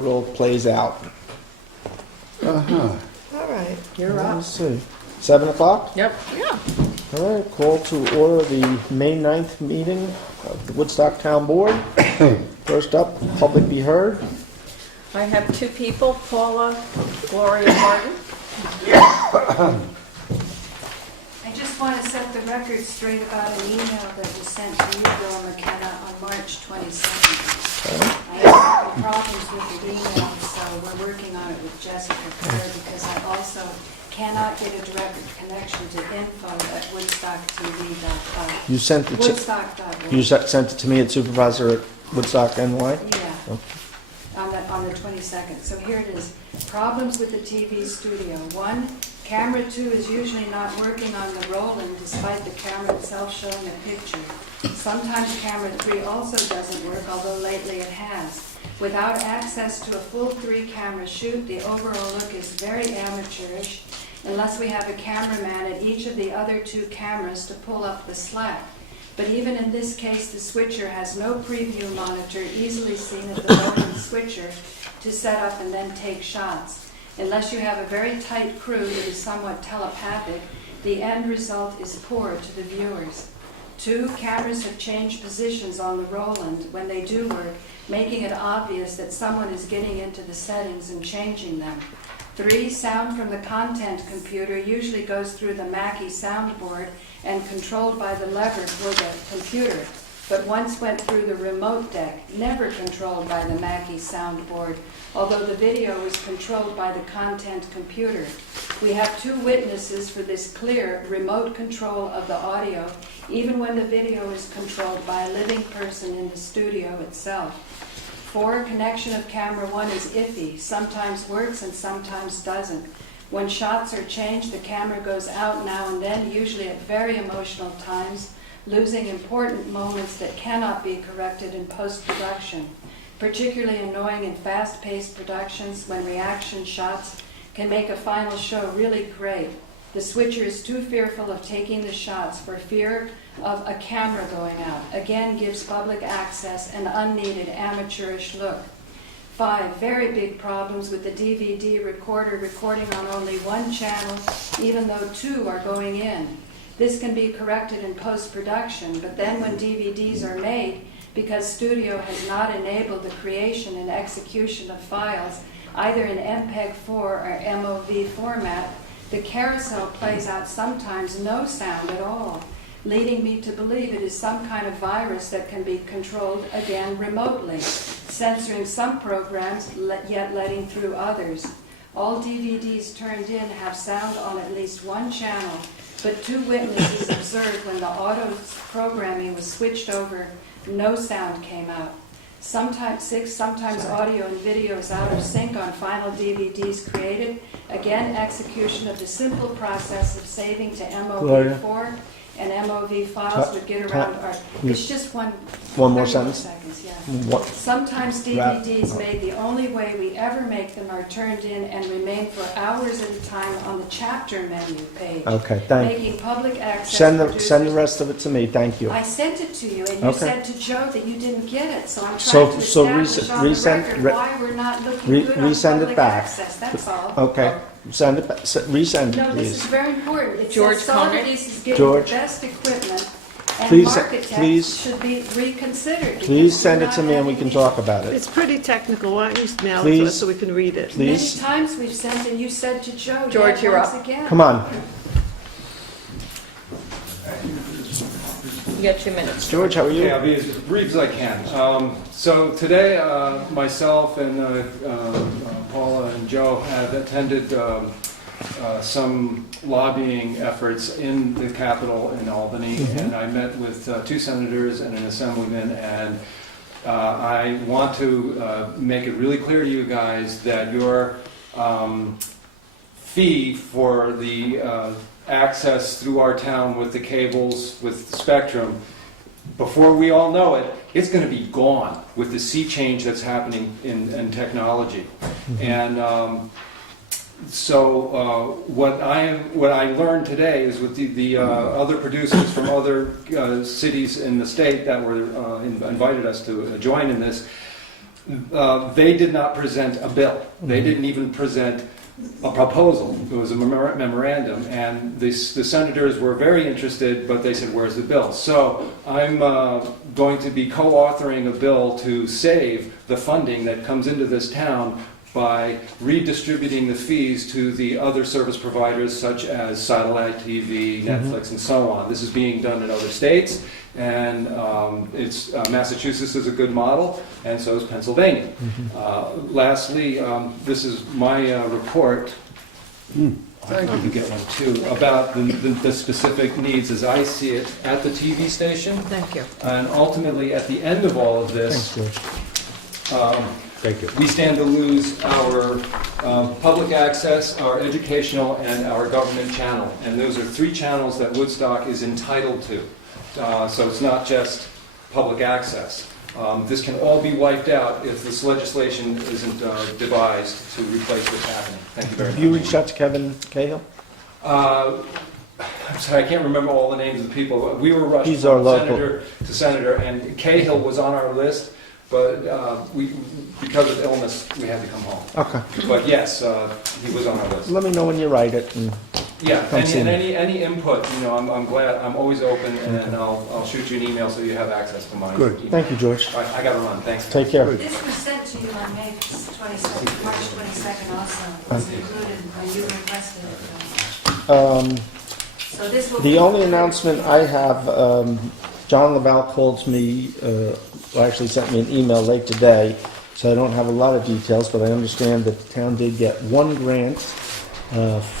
it all plays out. All right, you're up. Let's see. 7 o'clock? Yep. Yeah. All right, call to order the May 9th meeting of the Woodstock Town Board. First up, public be heard. I have two people, Paula, Gloria Martin. I just want to set the record straight about an email that was sent to you, Bill McKenna, on March 22nd. I have some problems with the email, so we're working on it with Jessica Kerr because I also cannot get a direct connection to info@woodstocktv.com. You sent it to, Woodstock.org. you sent it to me at Supervisor at Woodstock NY? Yeah, on the 22nd. So here it is. Problems with the TV studio. 1, camera 2 is usually not working on the roll-in despite the camera itself showing a picture. Sometimes camera 3 also doesn't work, although lately it has. Without access to a full 3-camera shoot, the overall look is very amateurish unless we have a cameraman at each of the other 2 cameras to pull up the slack. But even in this case, the switcher has no preview monitor easily seen at the bottom switcher to set up and then take shots. Unless you have a very tight crew that is somewhat telepathic, the end result is poor to the viewers. 2, cameras have changed positions on the roll-in when they do work, making it obvious that someone is getting into the settings and changing them. 3, sound from the content computer usually goes through the Mackie soundboard and controlled by the lever for the computer, but once went through the remote deck, never controlled by the Mackie soundboard, although the video is controlled by the content computer. We have 2 witnesses for this clear remote control of the audio, even when the video is controlled by a living person in the studio itself. 4, connection of camera 1 is iffy, sometimes works and sometimes doesn't. When shots are changed, the camera goes out now and then, usually at very emotional times, losing important moments that cannot be corrected in post-production. Particularly annoying in fast-paced productions when reaction shots can make a final show really great. The switcher is too fearful of taking the shots for fear of a camera going out. Again, gives public access an unneeded amateurish look. 5, very big problems with the DVD recorder recording on only 1 channel, even though 2 are going in. This can be corrected in post-production, but then when DVDs are made, because Studio has not enabled the creation and execution of files, either in MPEG-4 or MOV format, the carousel plays out sometimes no sound at all, leading me to believe it is some kind of virus that can be controlled, again, remotely, censoring some programs, yet letting through others. All DVDs turned in have sound on at least 1 channel, but 2 witnesses observed when the auto programming was switched over, no sound came out. Sometimes 6, sometimes audio and video is out of sync on final DVDs created. Again, execution of the simple process of saving to MOV4 and MOV files would get around our... It's just one more sentence. Seconds, yeah. What? Sometimes DVDs made the only way we ever make them are turned in and remain for hours at a time on the chapter menu page. Okay, thank you. Making public access... Send the rest of it to me, thank you. I sent it to you, and you Okay. said to Joe that you didn't get it, so I'm So- trying to so establish on the resend- record why we're not looking good on resend it public back. access, that's all. Okay, send it, resend No, it, this is please. very important. It George says Conner? Sotheby's is getting the George. best equipment, and Please, Marketech please. should be reconsidered. because Please we're send it not to me and we having can talk about it. It's pretty technical. Why don't you mail it to Please. us so we can read it? Many Please, times we've sent, and you said to Joe, George, "Dad, you're once up. again." come on. You got 2 minutes. George, how are Okay, you? I'll be as brief as I can. So today, myself and Paula and Joe have attended some lobbying efforts in the Capitol in Albany, and I met with 2 senators and an assemblyman, and I want to make it really clear to you guys that your fee for the access through our town with the cables, with Spectrum, before we all know it, it's going to be gone with the sea change that's happening in technology. And So what I learned today is with the other producers from other cities in the state that were invited us to join in this, they did not present a bill. They didn't even present a proposal. It was a memorandum, and the senators were very interested, but they said, where's the bill? So I'm going to be co-authoring a bill to save the funding that comes into this town by redistributing the fees to the other service providers such as satellite TV, Netflix, and so on. This is being done in other states, and Massachusetts is a good model, and so is Pennsylvania. Lastly, this is my report. I can get one too, about the specific needs as I see it at the TV station. Thank you. And ultimately, at the end of all of this, Thank you. we stand to lose our public access, our educational, and our government channel. And those are 3 channels that Woodstock is entitled to. So it's not just public access. This can all be wiped out if this legislation isn't devised to replace what's happening. Thank you very much. Have you reached out to Kevin Cahill? I'm sorry, I can't remember all the names of the people. We were rushed He's our from local. senator to senator, and Cahill was on our list, but because of illness, we had to come home. Okay. But yes, he was on our list. Let me know when you write it. And Yeah, Come see and me. any input, I'm glad, I'm always open, and I'll shoot you an email so you have access to mine. Good. Thank you, George. All right, I gotta run, thanks. Take care. This was sent to you on May 22nd, March 22nd also. It was included when you requested it. So this will The be- only announcement I have, John Laval called me, well, actually sent me an email late today, so I don't have a lot of details, but I understand that the town did get 1 grant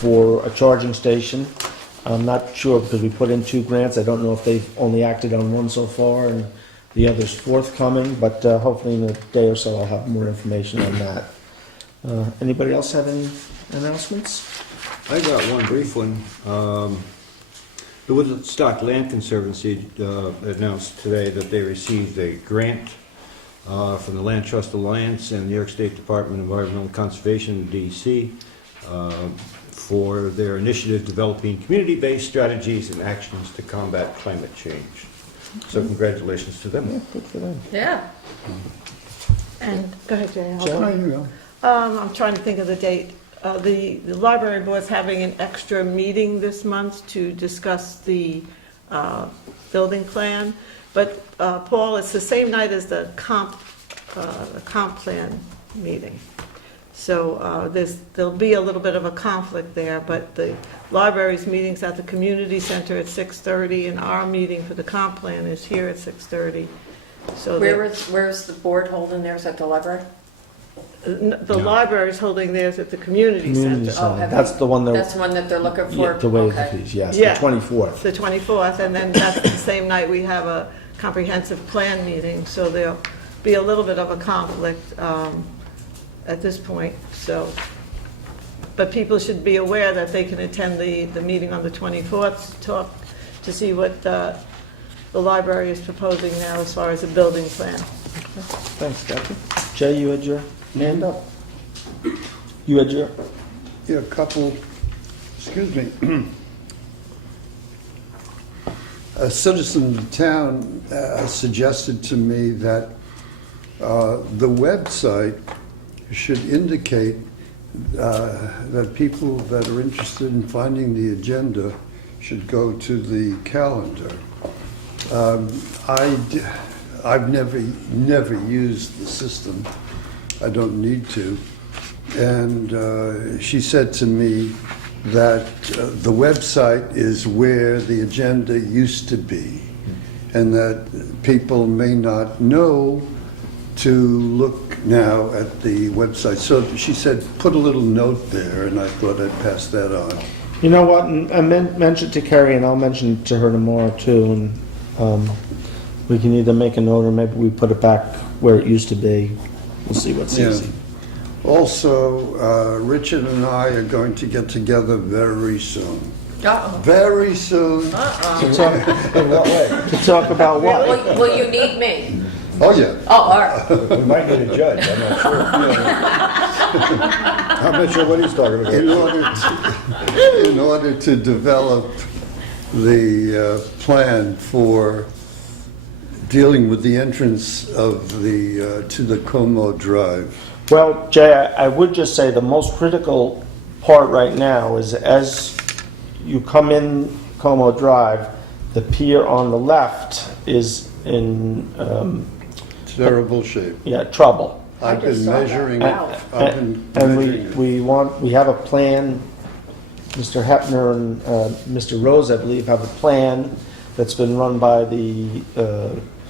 for a charging station. I'm not sure because we put in 2 grants. I don't know if they've only acted on 1 so far and the other's forthcoming, but hopefully in a day or so I'll have more information on that. Anybody else have any announcements? I got one brief one. The Woodstock Land Conservancy announced today that they received a grant from the Land Trust Alliance and the New York State Department of Environmental Conservation, DEC, for their initiative developing community-based strategies and actions to combat climate change. So congratulations to Yeah, them. good for them. Yeah. And, go ahead, Jay. I'll- Joe? I'm trying to think of the date. The library board's having an extra meeting this month to discuss the building plan. But, Paul, it's the same night as the comp plan meeting. So there'll be a little bit of a conflict there, but the library's meeting's at the community center at 6:30, and our meeting for the comp plan is here at 6:30. So Where's the board holding theirs at the library? the library's holding theirs at the community Community center. center. have That's they- the one that, That's one that they're looking yeah, for? to waive the Okay. fees, yes, Yeah. the 24th. It's the 24th, and then that's the same night we have a comprehensive plan meeting, so there'll be a little bit of a conflict at this point, so. But people should be aware that they can attend the meeting on the 24th to see what the library is proposing now as far as a building plan. Thanks, Kathy. Jay, you had your hand up? You had your, Yeah, a couple, excuse me. A citizen of the town suggested to me that the website should indicate that people that are interested in finding the agenda should go to the calendar. I've never used the system. I don't need to. And she said to me that the website is where the agenda used to be, and that people may not know to look now at the website. So she said, put a little note there, and I thought I'd pass that on. you know what, and I mentioned to Carrie, and I'll mention it to her tomorrow too, and we can either make a note or maybe we put it back where it used to be. We'll see what's Yeah. easy. Also, Richard and I are going to get together very soon. Uh-oh. Very soon. To talk, in what way? To talk about what? Will you need me? Oh, yeah. Oh, all right. We might get a judge, I'm not sure. I'm not sure what he's talking about. In order to develop the plan for dealing with the entrance of the, to the Como Drive. Well, Jay, I would just say the most critical part right now is as you come in Como Drive, the pier on the left is in, Terrible shape. trouble. I've been just saw that. measuring, And- I've been And measuring it. we have a plan, Mr. Hepner and Mr. Rose, I believe, have a plan that's been run by the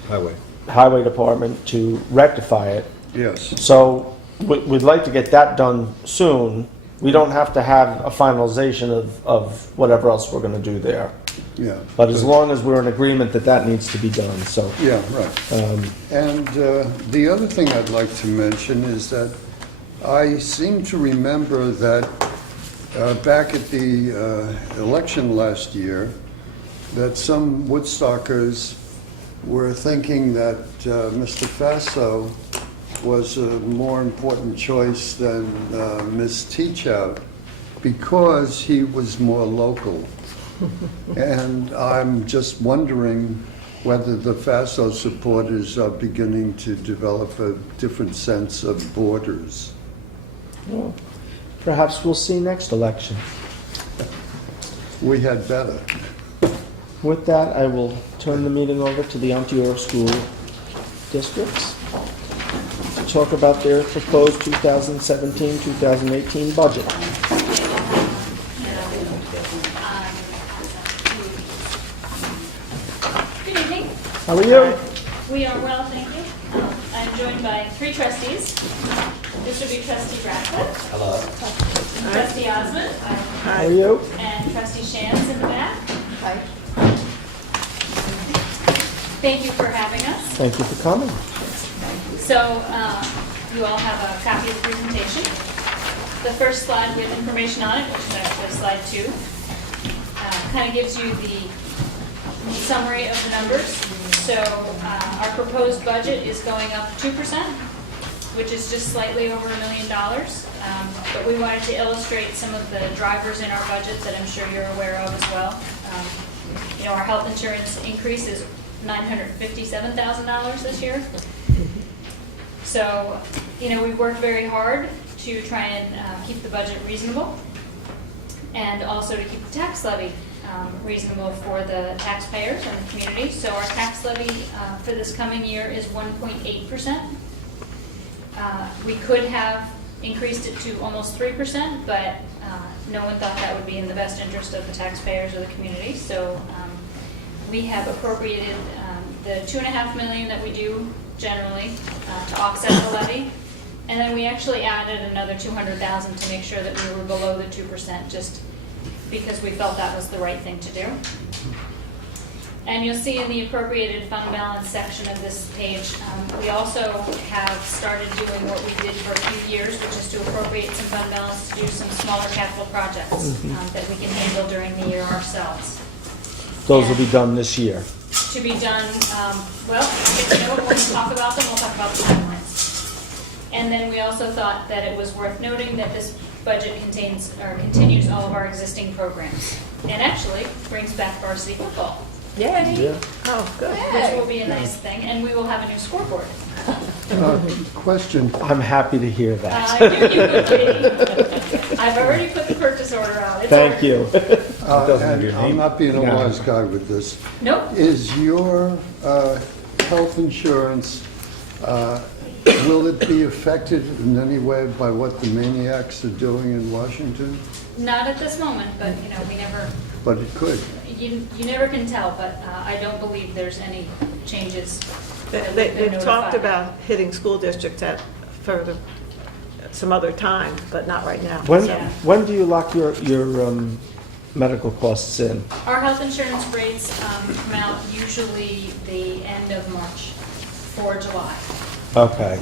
Highway. Highway Department to rectify it. Yes, So we'd like to get that done soon. We don't have to have a finalization of whatever else we're going to do there. yeah. But as long as we're in agreement that that needs to be done, so. Yeah, right. And the other thing I'd like to mention is that I seem to remember that back at the election last year, that some Woodstockers were thinking that Mr. Faso was a more important choice than Ms. Teachout because he was more local. And I'm just wondering whether the Faso supporters are beginning to develop a different sense of borders. Perhaps we'll see next election. We had better. With that, I will turn the meeting over to the Ontario School Districts to talk about their proposed 2017-2018 budget. Good evening. How are you? We are well, thank you. I'm joined by three trustees. This would be trustee Radcliffe. Hello. Trustee Osmond. How are you? And trustee Shands in the back. Hi. Thank you for having us. Thank you for coming. So you all have a copy of the presentation. The first slide with information on it, which is actually slide 2, kind of gives you the summary of the numbers. So our proposed budget is going up 2%, which is just slightly over $1 million. But we wanted to illustrate some of the drivers in our budget that I'm sure you're aware of as well. Our health insurance increase is $957,000 this year. So, we worked very hard to try and keep the budget reasonable and also to keep the tax levy reasonable for the taxpayers and the community. So our tax levy for this coming year is 1.8%. We could have increased it to almost 3%, but no one thought that would be in the best interest of the taxpayers or the community. So we have appropriated the $2.5 million that we do generally to offset the levy. And then we actually added another $200,000 to make sure that we were below the 2%, just because we felt that was the right thing to do. And you'll see in the appropriated fund balance section of this page, we also have started doing what we did for a few years, which is to appropriate some fund balance to do some smaller capital projects that we can handle during the year ourselves. Those will be done this year. To be done, when we talk about them, we'll talk about the timelines. And then we also thought that it was worth noting that this budget continues all of our existing programs. And actually brings back varsity football, Yay. Yeah. Oh, good. which will be a nice thing, and we will have a new scoreboard. Question, I'm happy to hear that. I knew you would be. I've already put the purchase order out. It's Thank ordered. you. doesn't have and your I'm name? not being a No. wise guy with this. Nope. Is your health insurance, will it be affected in any way by what the maniacs are doing in Washington? Not at this moment, but we never. But it could. You never can tell, but I don't believe there's any changes. that we've They've been talked notified. about hitting school districts at further, some other time, but not right now. When, Yeah. when do you lock your medical costs in? Our health insurance rates come out usually the end of March for July. Okay.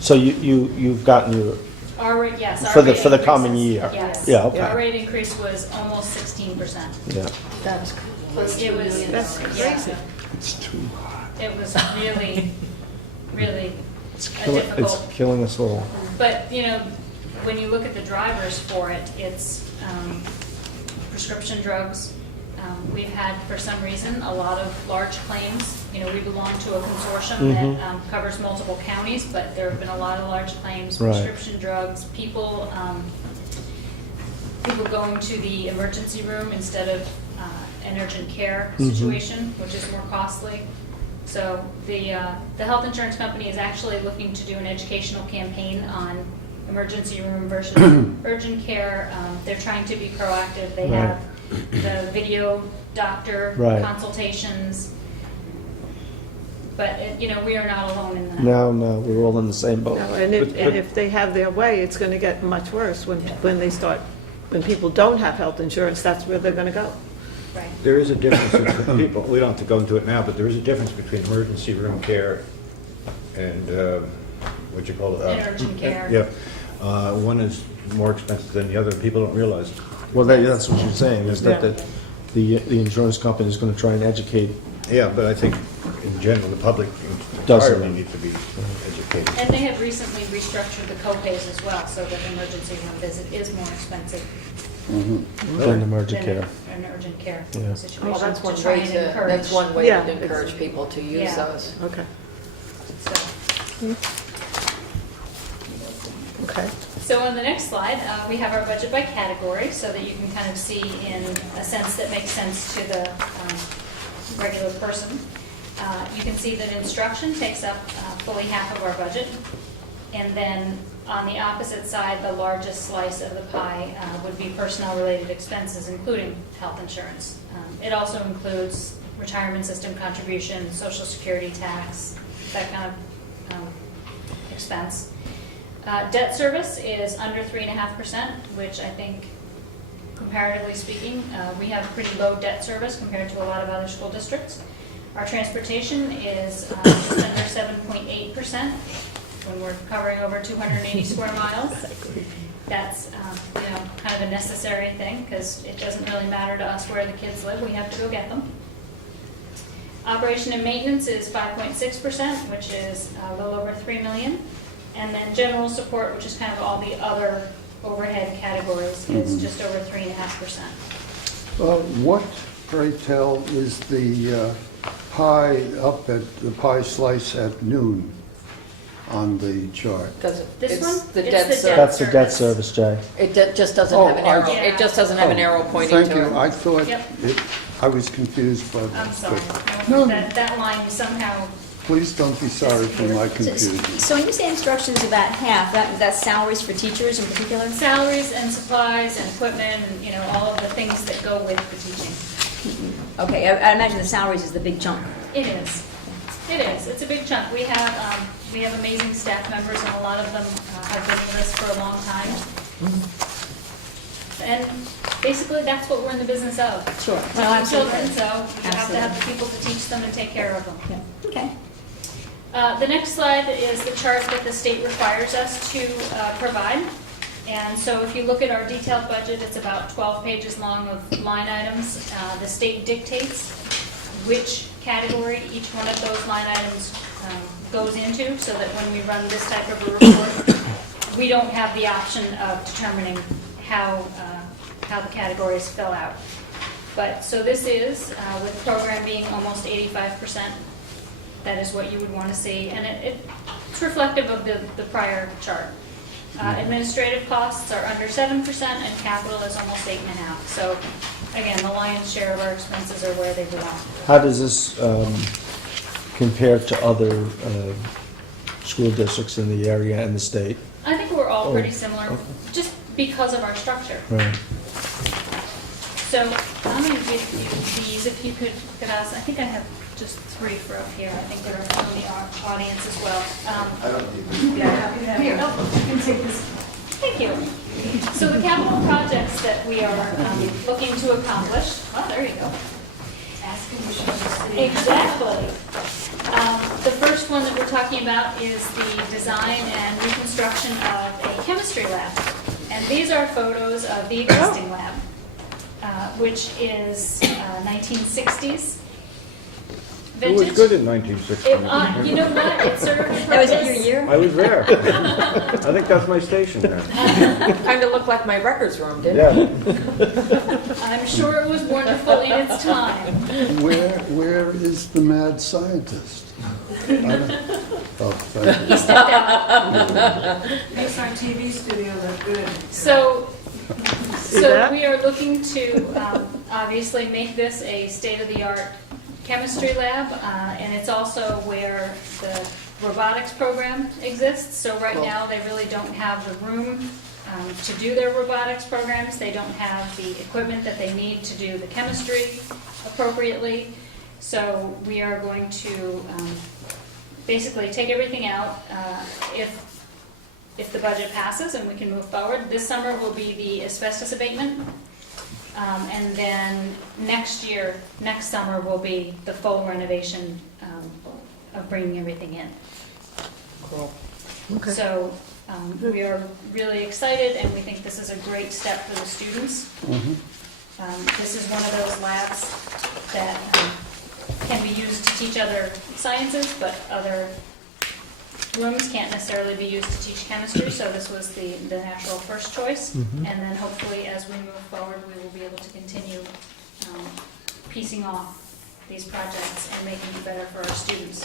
So you've gotten your, Our rate, yes. our For the- rate for the increases. coming year. Yes. Yeah, okay. Our rate increase was almost 16%. yeah. That was close to It $1 was, million. That's yeah, crazy. It's too hot. it was really, really It's a killing, it's difficult. killing us all. But, when you look at the drivers for it, it's prescription drugs. We've had, for some reason, a lot of large claims we belong to a consortium that covers multiple counties, but there have been a lot of large claims, Right. prescription drugs, people going to the emergency room instead of an urgent care situation, which is more costly. So the health insurance company is actually looking to do an educational campaign on emergency room versus urgent care. They're trying to be proactive. They Right. have the video doctor Right. consultations. But, we are not alone in that. No, we're all in the same boat. No, and if they have their way, it's going to get much worse when people don't have health insurance, that's where they're going to go. Right. There is a difference between people, we don't have to go into it now, but there is a difference between emergency room care and, what you call it? And urgent care. Yeah. One is more expensive than the other, people don't realize it. Well, that's what you're saying, is that Yeah. the insurance company is going to try and educate. Yeah, but I think in general, the public Doesn't. entirely need to be educated. And they have recently restructured the co-pays as well, so that an emergency room visit is more expensive Than emergent than care. an urgent care Yeah. situation. Well, that's one to try way and to, encourage. that's one way Yeah. to encourage people to use Yeah. those. Okay, So- okay. So on the next slide, we have our budget by category, so that you can kind of see in a sense that makes sense to the regular person. You can see that instruction takes up fully half of our budget. And then on the opposite side, the largest slice of the pie would be personnel-related expenses, including health insurance. It also includes retirement system contribution, social security tax, that kind of expense. Debt service is under 3.5%, which I think, comparatively speaking, we have pretty low debt service compared to a lot of other school districts. Our transportation is just under 7.8% when we're covering over 280 square miles. That's kind of a necessary thing, because it doesn't really matter to us where the kids live. We have to go get them. Operation and maintenance is 5.6%, which is a little over $3 million. And then general support, which is kind of all the other overhead categories, is just over 3.5%. What, pray tell, is the pie up at the pie slice at noon on the chart? Does This it's one? the It's debt the service. debt That's the debt service, Jay. It just doesn't Oh, have an arrow. Yeah. It just doesn't have an arrow pointing Thank to you, it. I thought, Yep. I was confused by that. I'm sorry. No, That line somehow, please don't be sorry for my confusion. So when you say instruction is about half, that's salaries for teachers in particular? salaries and supplies and equipment and, all of the things that go with the teaching. Okay, I imagine the salaries is the big chunk. It is. It is. It's a big chunk. We have amazing staff members, and a lot of them have been with us for a long time. And basically, that's what we're in the business of. Sure. Teaching Well, absolutely. children, so you have to Absolutely. have the people to teach them and take care of them. Yeah. Okay. The next slide is the chart that the state requires us to provide. And so if you look at our detailed budget, it's about 12 pages long of line items. The state dictates which category each one of those line items goes into, so that when we run this type of a report, we don't have the option of determining how the categories fill out. But, so this is, with program being almost 85%, that is what you would want to see, and it's reflective of the prior chart. Administrative costs are under 7%, and capital is almost 8.5%. So, again, the lion's share of our expenses are where they belong. How does this compare to other school districts in the area and the state? I think we're all pretty Oh, similar, okay. just because of our structure. Right. So I'm going to give you these, if you could pass. I think I have just 3 for up here. I think there are from the audience as well. Yeah, happy to have Here, you. oh, you can take this. Thank you. So the capital projects that we are looking to accomplish, oh, there you go. Asking you should see. Exactly. The first one that we're talking about is the design and reconstruction of a chemistry lab. And these are photos of the existing lab, which is 1960s. It was vintage. good in 1960. You know what? It served its That was at your purpose. year? I was there. I think that's my station there. Kind of looked like my records room, didn't it? Yeah. I'm sure it was wonderful in its time. Where is the mad scientist? Oh, thank you. He stepped out. Makes our TV studio look good. So that? we are looking to obviously make this a state-of-the-art chemistry lab, and it's also where the robotics program exists. So right now, they really don't have the room to do their robotics programs. They don't have the equipment that they need to do the chemistry appropriately. So we are going to basically take everything out if the budget passes and we can move forward. This summer will be the asbestos abatement. And then next summer will be the full renovation of bringing everything in. Cool. Okay. So we are really excited, and we think this is a great step for the students. This is one of those labs that can be used to teach other sciences, but other rooms can't necessarily be used to teach chemistry, so this was the natural first choice. And then hopefully, as we move forward, we will be able to continue piecing off these projects and making it better for our students.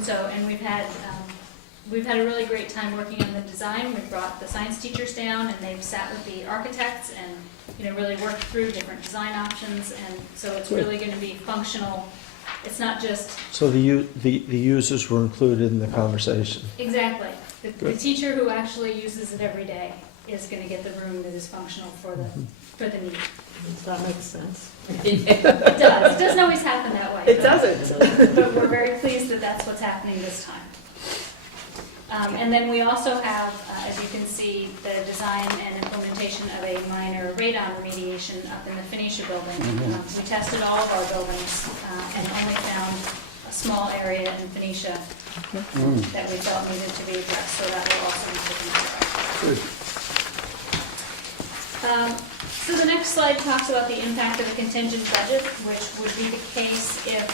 So, and we've had a really great time working on the design. We've brought the science teachers down, and they've sat with the architects and really worked through different design options, and so it's really going to be functional. It's not just So the users were included in the conversation. exactly the teacher who actually uses it every day is going to get the room that is functional for the need. That makes sense. It does. It doesn't always happen that way. It doesn't. But we're very pleased that that's what's happening this time. And then we also have, as you can see, the design and implementation of a minor radon remediation up in the Phoenicia building. We tested all of our buildings and only found a small area in Phoenicia that we felt needed to be addressed, so that will also be taken care of. So the next slide talks about the impact of the contingent budget, which would be the case if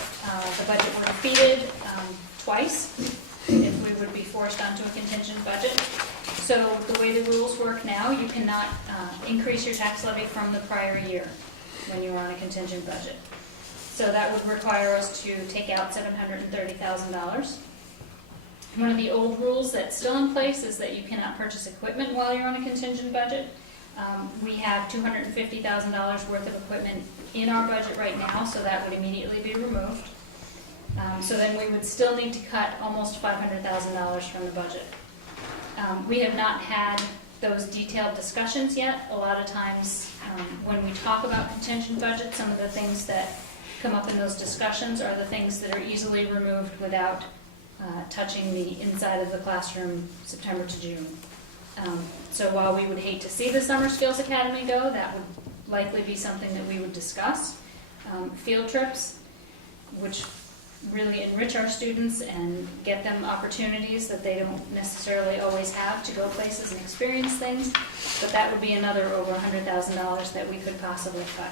the budget were defeated twice, if we would be forced onto a contingent budget. So the way the rules work now, you cannot increase your tax levy from the prior year when you're on a contingent budget. So that would require us to take out $730,000. One of the old rules that's still in place is that you cannot purchase equipment while you're on a contingent budget. We have $250,000 worth of equipment in our budget right now, so that would immediately be removed. So then we would still need to cut almost $500,000 from the budget. We have not had those detailed discussions yet. A lot of times when we talk about contingent budget, some of the things that come up in those discussions are the things that are easily removed without touching the inside of the classroom September to June. So while we would hate to see the Summer Skills Academy go, that would likely be something that we would discuss. Field trips, which really enrich our students and get them opportunities that they don't necessarily always have to go places and experience things, but that would be another over $100,000 that we could possibly cut.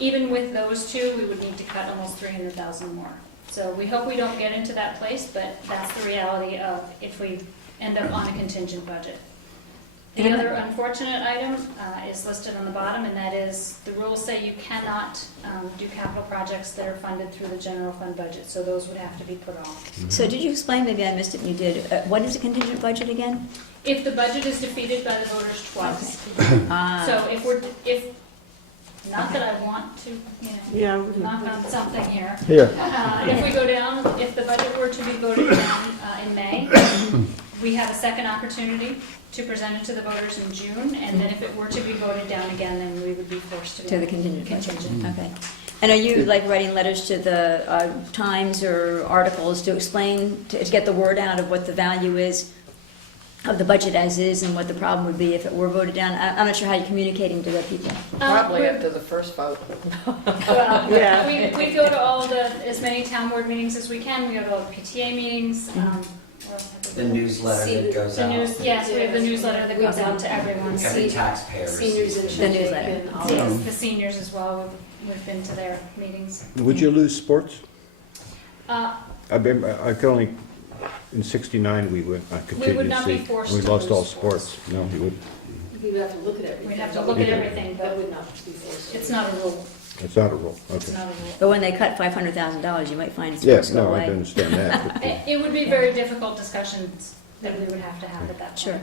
Even with those two, we would need to cut almost $300,000 more. So we hope we don't get into that place, but that's the reality of if we end up on a contingent budget. The other unfortunate item is listed on the bottom, and that is the rules say you cannot do capital projects that are funded through the general fund budget, so those would have to be put off. So did you explain, maybe I missed it, you did, what is a contingent budget again? If the budget is defeated by the voters twice. Ah. So if, not that I want to, knock on something here. Here. If we go down, if the budget were to be voted down in May, we have a second opportunity to present it to the voters in June, and then if it were to be voted down again, then we would be forced to. To the contingent budget, okay. And are you like writing letters to the Times or articles to explain, to get the word out of what the value is of the budget as is and what the problem would be if it were voted down? I'm not sure how you're communicating to the people. Probably after the first vote. Well, Yeah. we go to all as many town board meetings as we can. We go to all the PTA meetings. The newsletter that goes out. Yes, we have the newsletter that goes out to everyone. Every taxpayer receives it. The newsletter. Yes, the seniors as well. We've been to their meetings. Would you lose sports? I could only, in '69, we went on contingency. not be forced We to lost lose all sports. sports. No, we would, We'd have to look at everything. We'd have to look at everything, That but would not be forced. it's not a rule. it's not a rule, It's okay. not a rule. But when they cut $500,000, you might find it's Yeah, supposed to go no, I away. understand that. but, It would be very difficult discussions that we would have to have at that point. Sure.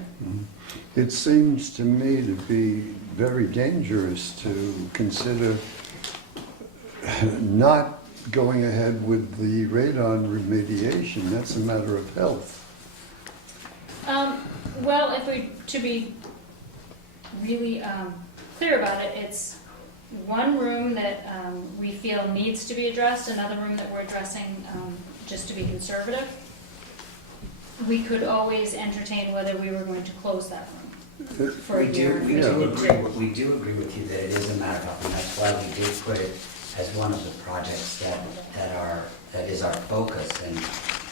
It seems to me to be very dangerous to consider not going ahead with the radon remediation. That's a matter of health. Well, to be really clear about it, it's one room that we feel needs to be addressed, another room that we're addressing just to be conservative. We could always entertain whether we were going to close that room for a year. We do agree with you that it is a matter of health, and that's why we did put it as one of the projects that is our focus. And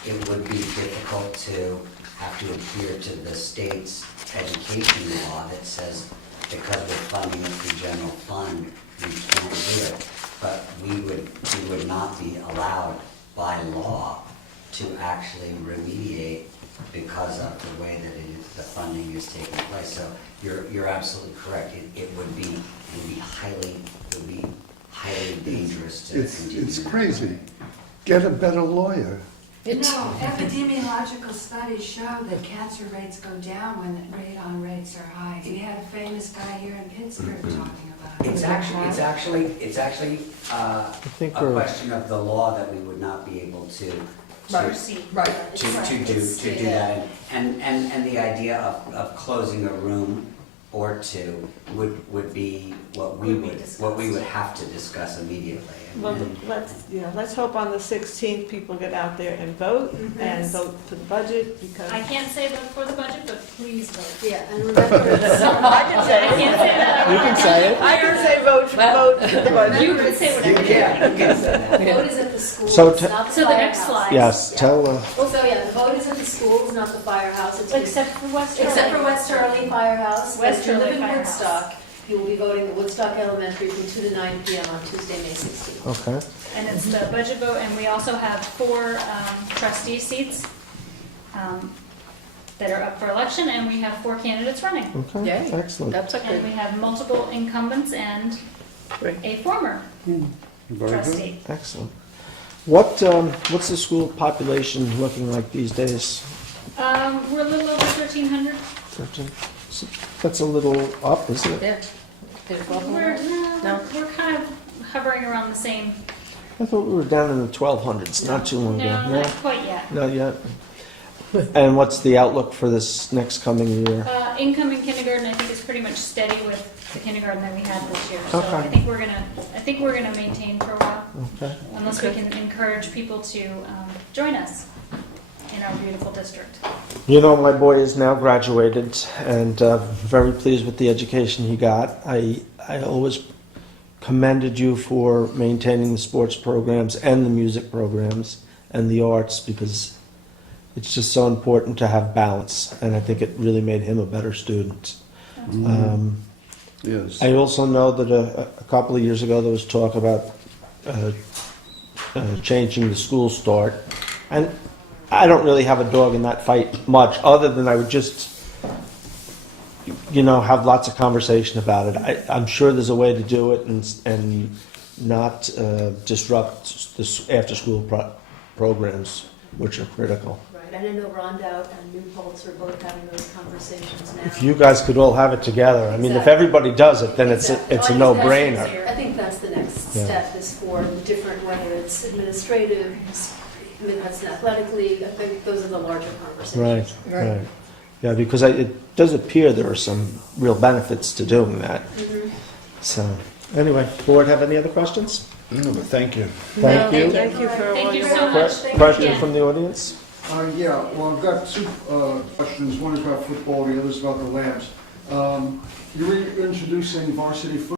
it would be difficult to have to adhere to the state's education law that says because we're funding it through general fund, we can't do it. But we would not be allowed by law to actually remediate because of the way that the funding is taking place. So you're absolutely correct. It would be highly dangerous to continue. It's crazy. Get a better lawyer. Epidemiological studies show that cancer rates go down when the radon rates are high. We had a famous guy here in Pittsburgh talking about it. It's actually a think we're- question of the law that we would not be able to Right. to do that. And the idea of closing a room or two would be what we would have to discuss immediately. Well, let's hope on the 16th, people get out there and vote, and vote for the budget, because. I can't say vote for the budget, but please vote. Yeah, and remember, I can say I can't say that. You can say it. I can say vote for the budget. You can say whatever you want. the vote is at the schools, So not the firehouse. So the next slide. Yes, tell, Well, so yeah, the vote is at the schools, not the firehouse. It's Except for West Except for West Hurley Firehouse. West If you live Hurley in Firehouse. Woodstock, you will be voting at Woodstock Elementary from 2 to 9 p.m. on Tuesday, May 16th. okay. And it's the budget vote, and we also have 4 trustee seats that are up for election, and we have 4 candidates running. Okay, Yay. excellent. That's a And we good, have multiple incumbents and Great. a former Very good. trustee. Excellent. What's the school population looking like these days? We're a little over 1,300. 13? That's a little up, isn't it? there. There's welcome. We're kind of hovering around the same. I thought we were down in the 1200s not too long ago. No, not quite yet. Not yet. And what's the outlook for this next coming year? Incoming kindergarten, I think, is pretty much steady with the kindergarten that we had this year. So Okay. I think we're gonna maintain for a while, Okay. unless we can encourage people to join us in our beautiful district. You know, my boy is now graduated and very pleased with the education he got. I always commended you for maintaining the sports programs and the music programs and the arts, because it's just so important to have balance, and I think it really made him a better student. Yes. I also know that a couple of years ago there was talk about changing the school start, and I don't really have a dog in that fight much, other than I would just, have lots of conversation about it. I'm sure there's a way to do it and not disrupt the after-school programs, which are critical. Right, and I know Rondout and New Paltz are both having those conversations now. If you guys could all have it together, I mean, if Exactly. everybody does it, then it's a Exactly. no-brainer. I think that's the next Yeah. step, is for different, whether it's administrative, it's athletically, I think those are the larger conversations. Right. Yeah, because it does appear there are some real benefits to doing that. Mhm. So, anyway, board have any other questions? No, but thank you. Thank you. Thank you for Thank all you your so work. much. Question Yeah. from the audience? Yeah, well, I've got 2 questions. One is about football, the other is about the Lambs. You're introducing varsity football